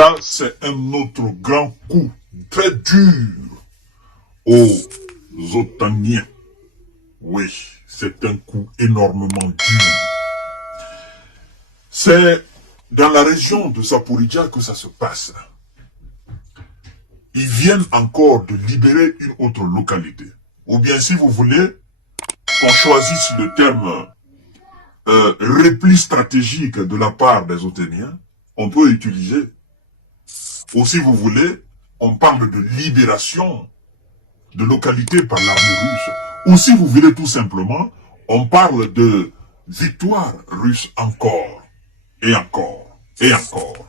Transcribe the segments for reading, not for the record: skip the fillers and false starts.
Ça, c'est un autre grand coup très dur aux Otaniens. Oui, c'est un coup énormément dur. C'est dans la région de Zaporizhzhia que ça se passe. Ils viennent encore de libérer une autre localité. Ou bien, si vous voulez, qu'on choisisse le terme repli stratégique de la part des Otaniens, on peut utiliser. Ou si vous voulez, on parle de libération de localités par l'armée russe. Ou si vous voulez tout simplement, on parle de victoire russe encore, et encore, et encore.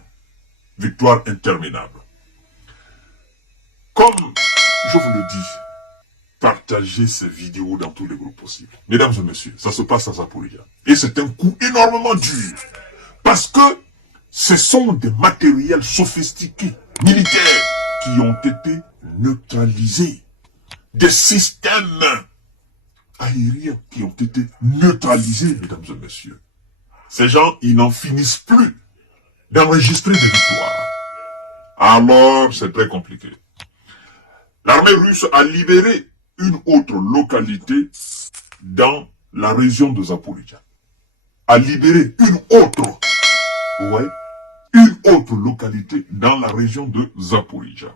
Victoire interminable. Comme je vous le dis, partagez ces vidéos dans tous les groupes possibles. Mesdames et messieurs, ça se passe à Zaporizhzhia. Et c'est un coup énormément dur. Parce que ce sont des matériels sophistiqués, militaires, qui ont été neutralisés. Des systèmes aériens qui ont été neutralisés, mesdames et messieurs. Ces gens, ils n'en finissent plus d'enregistrer des victoires. Alors, c'est très compliqué. L'armée russe a libéré une autre localité dans la région de Zaporizhzhia. A libéré une autre, ouais, une autre localité dans la région de Zaporizhzhia.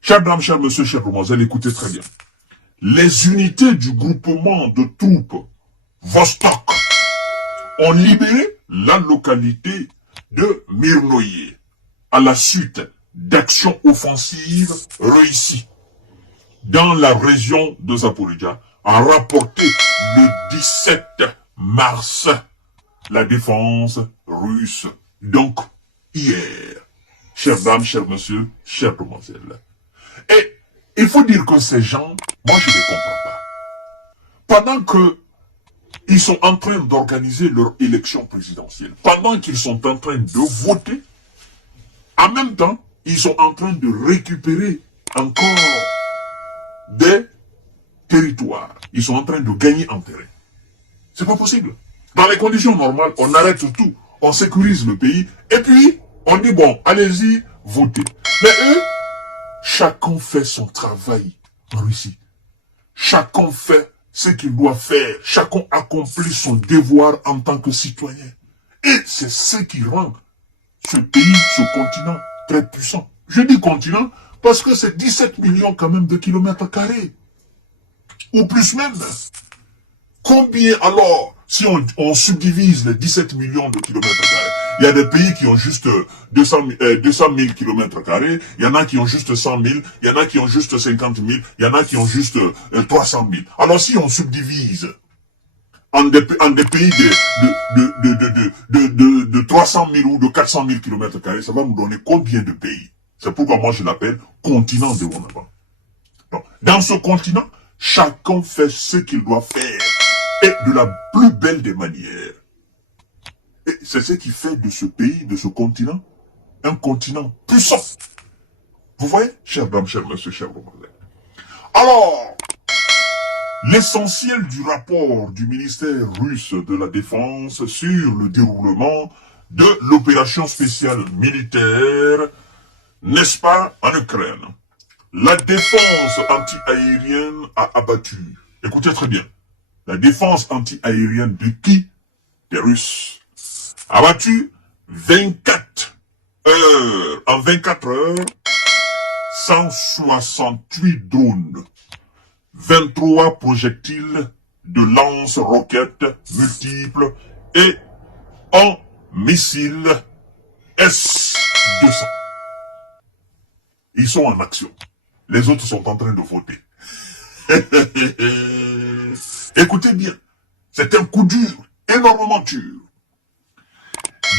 Chers dames, chers messieurs, chers demoiselles, écoutez très bien. Les unités du groupement de troupes Vostok ont libéré la localité de Myrnoye à la suite d'actions offensives réussies dans la région de Zaporizhzhia, a rapporté le 17 mars la défense russe. Donc, hier, chères dames, chers messieurs, chères demoiselles. Et il faut dire que ces gens, moi je ne les comprends pas. Pendant que ils sont en train d'organiser leur élection présidentielle, pendant qu'ils sont en train de voter, en même temps, ils sont en train de récupérer encore des territoires. Ils sont en train de gagner en terrain. C'est pas possible. Dans les conditions normales, on arrête tout, on sécurise le pays, et puis on dit bon, allez-y, votez. Mais eux, chacun fait son travail en Russie. Chacun fait ce qu'il doit faire. Chacun accomplit son devoir en tant que citoyen. Et c'est ce qui rend ce pays, ce continent très puissant. Je dis continent parce que c'est 17 millions quand même de kilomètres carrés. Ou plus même. Combien alors, si on subdivise les 17 millions de kilomètres carrés, il y a des pays qui ont juste 200 000 kilomètres carrés, il y en a qui ont juste 100 000, il y en a qui ont juste 50 000, il y en a qui ont juste 300 000. Alors si on subdivise en des pays de 300 000 ou de 400 000 kilomètres carrés, ça va nous donner combien de pays? C'est pourquoi moi je l'appelle continent de Rwanda. Donc, dans ce continent, chacun fait ce qu'il doit faire. Et de la plus belle des manières. Et c'est ce qui fait de ce pays, de ce continent, un continent puissant. Vous voyez, chers dames, chers messieurs, chers demoiselles. Alors, l'essentiel du rapport du ministère russe de la Défense sur le déroulement de l'opération spéciale militaire, n'est-ce pas, en Ukraine. La défense anti-aérienne a abattu, écoutez très bien, la défense anti-aérienne de qui? Des Russes. A battu 24 heures, en 24 heures, 168 drones, 23 projectiles de lance-roquettes multiples et un missile S-200. Ils sont en action. Les autres sont en train de voter. Écoutez bien, c'est un coup dur, énormément dur.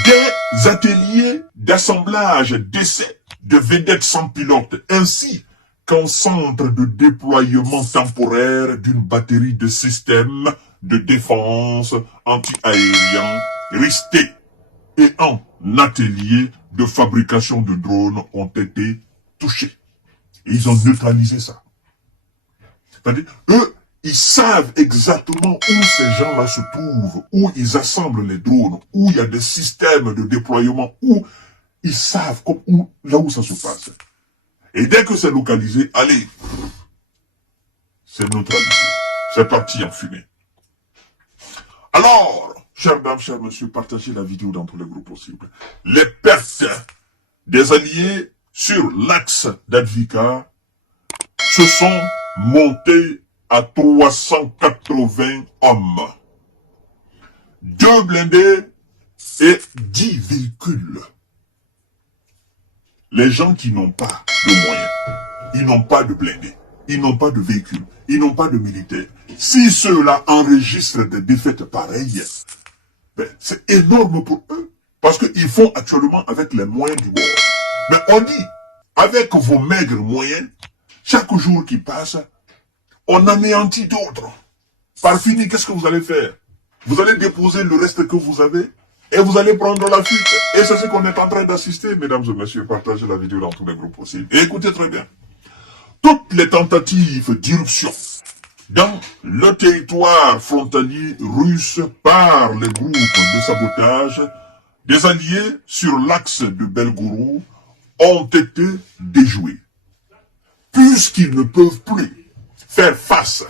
Des ateliers d'assemblage d'essais de vedettes sans pilote, ainsi qu'un centre de déploiement temporaire d'une batterie de systèmes de défense anti-aérien restés et un atelier de fabrication de drones ont été touchés. Et ils ont neutralisé ça. C'est-à-dire, eux, ils savent exactement où ces gens-là se trouvent, où ils assemblent les drones, où il y a des systèmes de déploiement, où Ils savent là où ça se passe. Et dès que c'est localisé, allez, c'est neutralisé. C'est parti en fumée. Alors, chères dames, chers messieurs, partagez la vidéo dans tous les groupes possibles. Les pertes des alliés sur l'axe d'Advika se sont montées à 380 hommes. 2 blindés et 10 véhicules. Les gens qui n'ont pas de moyens, ils n'ont pas de blindés, ils n'ont pas de véhicules, ils n'ont pas de militaires. Si ceux-là enregistrent des défaites pareilles, ben, c'est énorme pour eux. Parce qu'ils font actuellement avec les moyens du bord. Mais on dit, avec vos maigres moyens, chaque jour qui passe, on anéantit d'autres. Par fini, qu'est-ce que vous allez faire? Vous allez déposer le reste que vous avez et vous allez prendre la fuite. Et c'est ce qu'on est en train d'assister, mesdames et messieurs. Partagez la vidéo dans tous les groupes possibles. Et écoutez très bien. Toutes les tentatives d'irruption dans le territoire frontalier russe par les groupes de sabotage des alliés sur l'axe de Belgorod ont été déjoués. Puisqu'ils ne peuvent plus faire face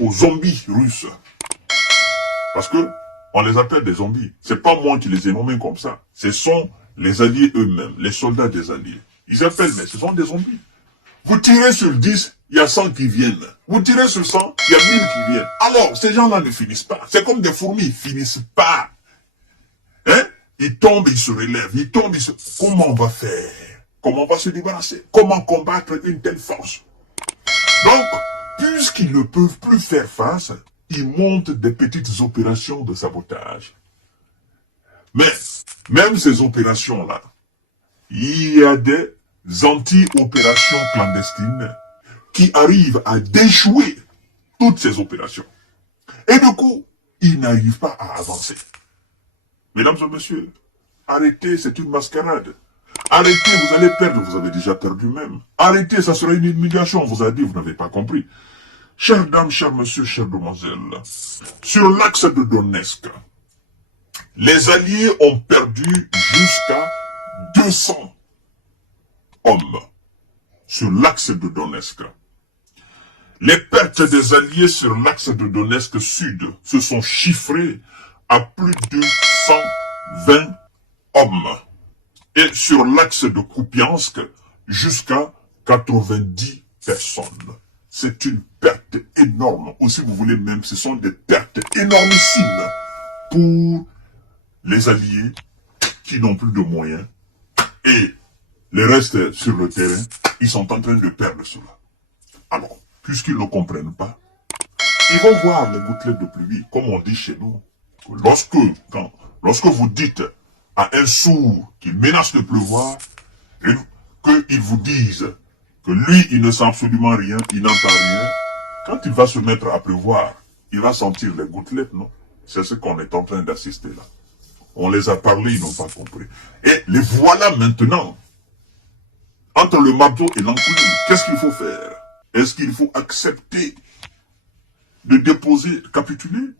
aux zombies russes. Parce que on les appelle des zombies. C'est pas moi qui les ai nommés comme ça. Ce sont les alliés eux-mêmes, les soldats des alliés. Ils appellent, mais ce sont des zombies. Vous tirez sur 10, il y a 100 qui viennent. Vous tirez sur 100, il y a 1000 qui viennent. Alors, ces gens-là ne finissent pas. C'est comme des fourmis, ils finissent pas. Hein? Ils tombent, ils se relèvent. Ils tombent, ils se... Comment on va faire? Comment on va se débarrasser? Comment combattre une telle force? Donc, puisqu'ils ne peuvent plus faire face, ils montent des petites opérations de sabotage. Mais, même ces opérations-là, il y a des anti-opérations clandestines qui arrivent à déjouer toutes ces opérations. Et du coup, ils n'arrivent pas à avancer. Mesdames et messieurs, arrêtez, c'est une mascarade. Arrêtez, vous allez perdre, vous avez déjà perdu même. Arrêtez, ça sera une humiliation, on vous a dit, vous n'avez pas compris. Chères dames, chers messieurs, chères demoiselles, sur l'axe de Donetsk, les Alliés ont perdu jusqu'à 200 hommes sur l'axe de Donetsk. Les pertes des Alliés sur l'axe de Donetsk Sud se sont chiffrées à plus de 120 hommes. Et sur l'axe de Kupiansk, jusqu'à 90 personnes. C'est une perte énorme. Ou si vous voulez même, ce sont des pertes énormissimes pour les Alliés qui n'ont plus de moyens. Et les restes sur le terrain, ils sont en train de perdre cela. Alors, puisqu'ils ne comprennent pas, ils vont voir les gouttelettes de pluie, comme on dit chez nous. Lorsque vous dites à un sourd qui menace de pleuvoir, qu'ils vous disent que lui, il ne sent absolument rien, il n'entend rien, quand il va se mettre à pleuvoir, il va sentir les gouttelettes, non? C'est ce qu'on est en train d'assister là. On les a parlé, ils n'ont pas compris. Et les voilà maintenant, entre le marteau et l'enclume. Qu'est-ce qu'il faut faire? Est-ce qu'il faut accepter de déposer, capituler?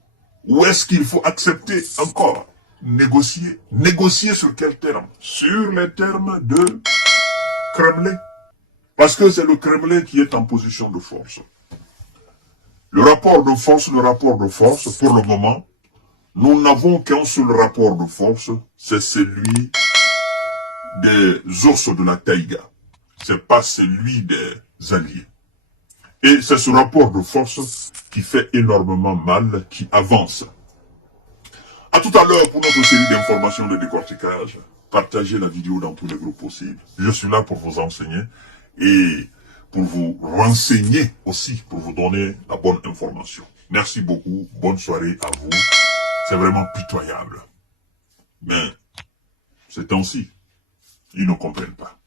Ou est-ce qu'il faut accepter encore négocier? Négocier sur quel terme? Sur les termes de Kremlin. Parce que c'est le Kremlin qui est en position de force. Le rapport de force, pour le moment, nous n'avons qu'un seul rapport de force, c'est celui des ours de la taïga. C'est pas celui des alliés. Et c'est ce rapport de force qui fait énormément mal, qui avance. À tout à l'heure pour notre série d'informations de décortiquage. Partagez la vidéo dans tous les groupes possibles. Je suis là pour vous enseigner et pour vous renseigner aussi, pour vous donner la bonne information. Merci beaucoup. Bonne soirée à vous. C'est vraiment pitoyable. Mais, ces temps-ci, ils ne comprennent pas.